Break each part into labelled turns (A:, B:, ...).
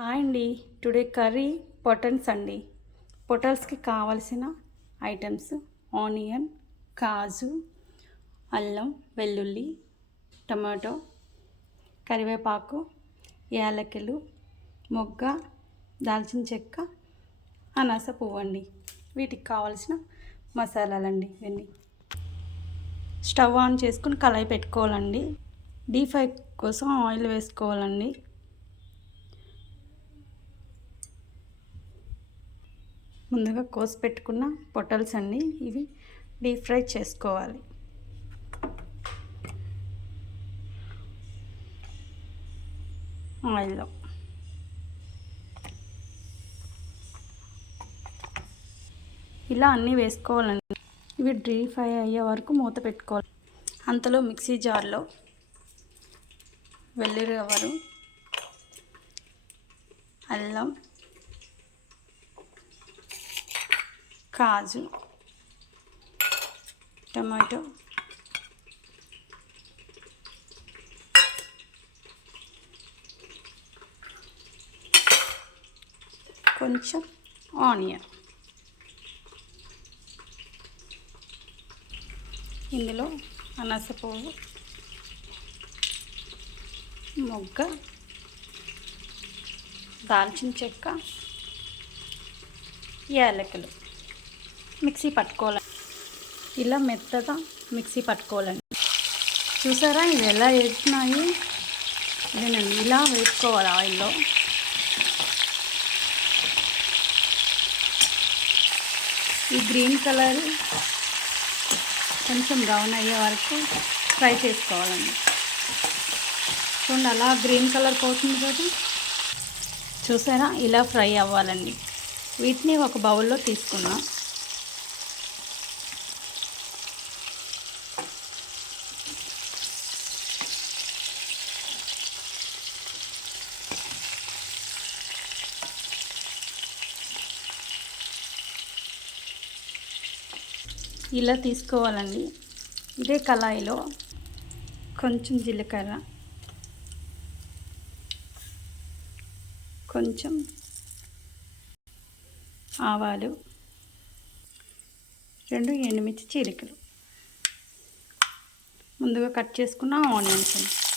A: Hi అండి. Today curry పొటన్స్ అండి పొటల్స్కి కావలసిన ఐటమ్స్ ఆనియన్ కాజు అల్లం వెల్లుల్లి టమాటో కరివేపాకు యాలకులు మొగ్గ దాల్చిన చెక్క అనాస పువ్వు అండి వీటికి కావాల్సిన మసాలాలండి ఇవన్నీ. స్టవ్ ఆన్ చేసుకుని కళాయి పెట్టుకోవాలండి. డీప్ ఫ్రై కోసం ఆయిల్ వేసుకోవాలండి. ముందుగా కోసి పెట్టుకున్న పొటల్స్ అన్నీ ఇవి డీప్ ఫ్రై చేసుకోవాలి. ఆయిల్లో. ఇలా అన్నీ వేసుకోవాలండి. ఇవి డీప్ ఫ్రై అయ్యే వరకు మూత పెట్టుకోవాలి. అంతలో మిక్సీ జార్లో వెల్లుల్లి రవ్వలు అల్లం కాజు టమాటో కొంచెం ఆనియన్. ఇందులో అనసపువ్వు మొగ్గ దాల్చిన చెక్క యాలకులు. మిక్సీ పట్టుకోవాలి. ఇలా మెత్తగా మిక్సీ పట్టుకోవాలండి. చూసారా ఇవి ఎలా వేస్తున్నాయి? నేను ఇలా వేసుకోవాలి ఆయిల్లో. ఈ గ్రీన్ కలర్ కొంచెం బ్రౌన్ అయ్యే వరకు ఫ్రై చేసుకోవాలండి. చూడండి అలా గ్రీన్ కలర్ పోతుంది కదా. చూసారా? ఇలా ఫ్రై అవ్వాలండి. వీటిని ఒక బౌల్లో తీసుకుందాం ఇలా తీసుకోవాలండి. ఇదే కళాయిలో కొంచెం జీలకర్ర. కొంచెం ఆవాలు. రెండు ఎండుమిర్చి చీలికలు. ముందుగా కట్ చేసుకున్న ఆనియన్స్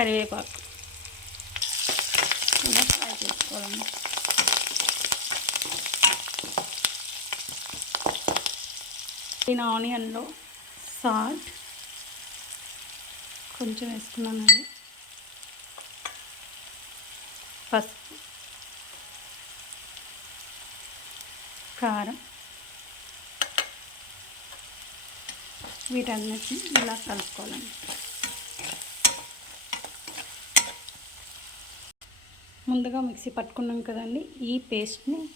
A: కరివేపాకు. ఇలా ఫ్రై చేసుకోవాలండి నేను ఆనియన్లో సాల్ట్ కొంచెం వేసుకున్నానండి పసుపు కారం వీటన్నిటిని ఇలా కలుపుకోవాలండి. ముందుగా మిక్సీ పట్టుకున్నాం కదండి. ఈ పేస్ట్ని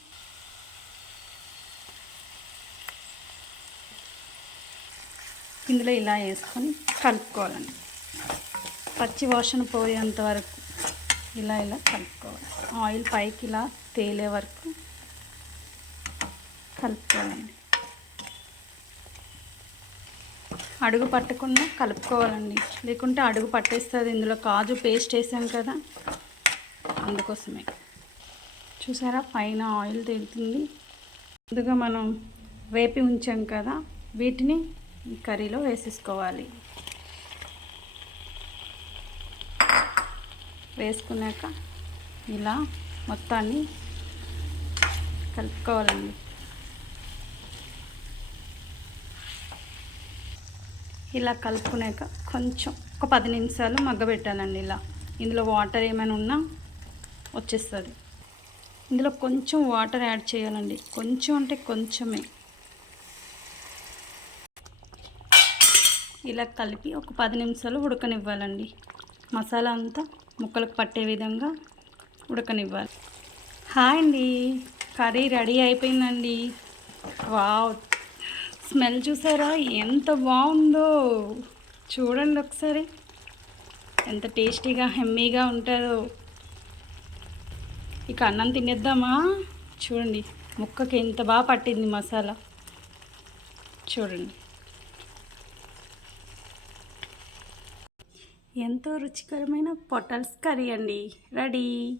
A: ఇందులో ఇలా వేసుకొని కలుపుకోవాలండి. పచ్చి వాసన పోయేంత వరకు ఇలా ఇలా కలుపుకోవాలి. ఆయిల్ పైకి ఇలా తేలే వరకు కలుపుకోవాలండి. అడుగు పట్టకుండా కలుపుకోవాలండి. లేకుంటే అడుగు పట్టేస్తుంది. ఇందులో కాజు పేస్ట్ వేసాం కదా. అందుకోసమే. చూసారా? పైన ఆయిల్ తేలుతుంది. ముందుగా మనం వేపి ఉంచాం కదా వీటిని ఈ కర్రీలో వేసేసుకోవాలి. వేసుకున్నాక ఇలా మొత్తాన్ని కలుపుకోవాలండి. ఇలా కలుపుకున్నాక కొంచెం ఒక పది నిమిషాలు మగ్గబెట్టాలండి ఇలా. ఇందులో వాటర్ ఏమైనా ఉన్నా వచ్చేస్తుంది. ఇందులో కొంచెం వాటర్ యాడ్ చేయాలండి. కొంచెం అంటే కొంచెమే. ఇలా కలిపి ఒక పది నిమిషాలు ఉడకనివ్వాలండి. మసాలా అంతా ముక్కలకు పట్టే విధంగా ఉడకనివ్వాలి. హాయ్ అండి. కర్రీ రెడీ అయిపోయిందండి. వావ్. స్మెల్ చూసారా? ఎంత బాగుందో. చూడండి ఒకసారి. ఎంత టేస్టీగా హెమ్మీగా ఉంటుందో ఇక అన్నం తినేద్దామా? చూడండి ముక్కకి ఎంత బాగా పట్టింది మసాలా. చూడండి. ఎంతో రుచికరమైన పొటల్స్ కర్రీ అండి. రెడీ.